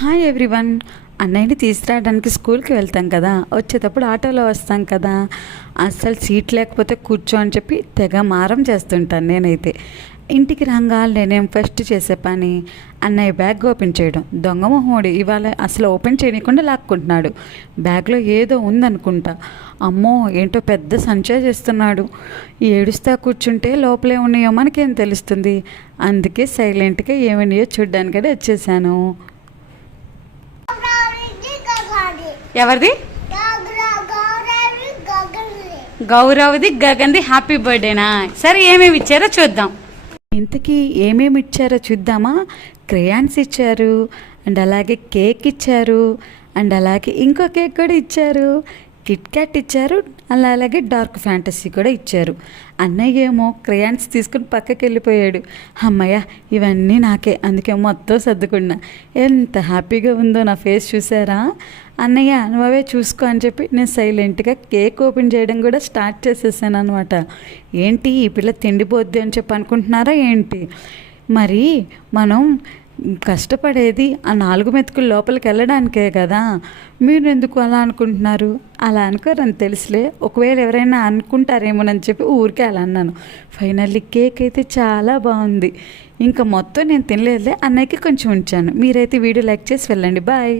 Hi everyone. అన్నయ్యని తీసుకురావడానికి స్కూల్కి వెళ్తాం కదా, వచ్చేటప్పుడు ఆటోలో వస్తాం కదా, అస్సలు సీట్ లేకపోతే కూర్చో అని చెప్పి తెగ మారం చేస్తుంటాను నేనైతే. ఇంటికి రాగానే నేను ఫస్ట్ చేసే పని అన్నయ్య బ్యాగ్ ఓపెన్ చేయడం. దొంగ మొహోడి ఇవాళ అసలు ఓపెన్ చేయకుండా లాక్కుంటున్నాడు. బ్యాగ్లో ఏదో ఉందనుకుంటా. అమ్మో ఏంటో పెద్ద సంచయ చేస్తున్నాడు. ఏడుస్తా కూర్చుంటే లోపలే ఉన్నాయో మనకేం తెలుస్తుంది. అందుకే సైలెంట్గా ఏమన్నాయో చూడ్డానికనే వచ్చేసాను. ఎవరిది? గౌరవ్ది గగన్ది. హ్యాపీ బర్త్డేనా? సరే ఏమేమి ఇచ్చారో చూద్దాం. ఇంతకీ ఏమేమి ఇచ్చారో చూద్దామా. క్రేయాన్స్ ఇచ్చారు, అండ్ అలాగే కేక్ ఇచ్చారు, అండ్ అలాగే ఇంకో కేక్ కూడా ఇచ్చారు, కిట్ క్యాట్ ఇచ్చారు, అలాగే డార్క్ ఫ్యాంటసీ కూడా ఇచ్చారు. అన్నయ్య ఏమో క్రేయాన్స్ తీసుకుని పక్కకి వెళ్ళిపోయాడు. అమ్మయ్య ఇవన్నీ నాకే, అందుకే మొత్తం సర్దుకున్నా. ఎంత హ్యాపీగా ఉందో నా ఫేస్ చూసారా. అన్నయ్య నువ్వే చూసుకో అని చెప్పి నేను సైలెంట్గా కేక్ ఓపెన్ చేయడం కూడా స్టార్ట్ చేసేసాను అనమాట. ఏంటి ఈ పిల్ల తిండిపోద్ది అని చెప్పి అనుకుంటున్నారా ఏంటి? మరి మనం కష్టపడేది ఆ 4 మెతుకులు లోపలికి వెళ్ళడానికే కదా. మీరు ఎందుకు అలా అనుకుంటున్నారు? అలా అనుకోరని తెలుసులే, ఒకవేళ ఎవరైనా అనుకుంటారేమోనని చెప్పి ఊరికే అలా అన్నాను. ఫైనల్లీ కేక్ అయితే చాలా బాగుంది. ఇంకా మొత్తం నేను తినలేదులే, అన్నయ్యకి కొంచెం ఉంచాను. మీరైతే వీడియో లైక్ చేసి వెళ్ళండి. బాయ్.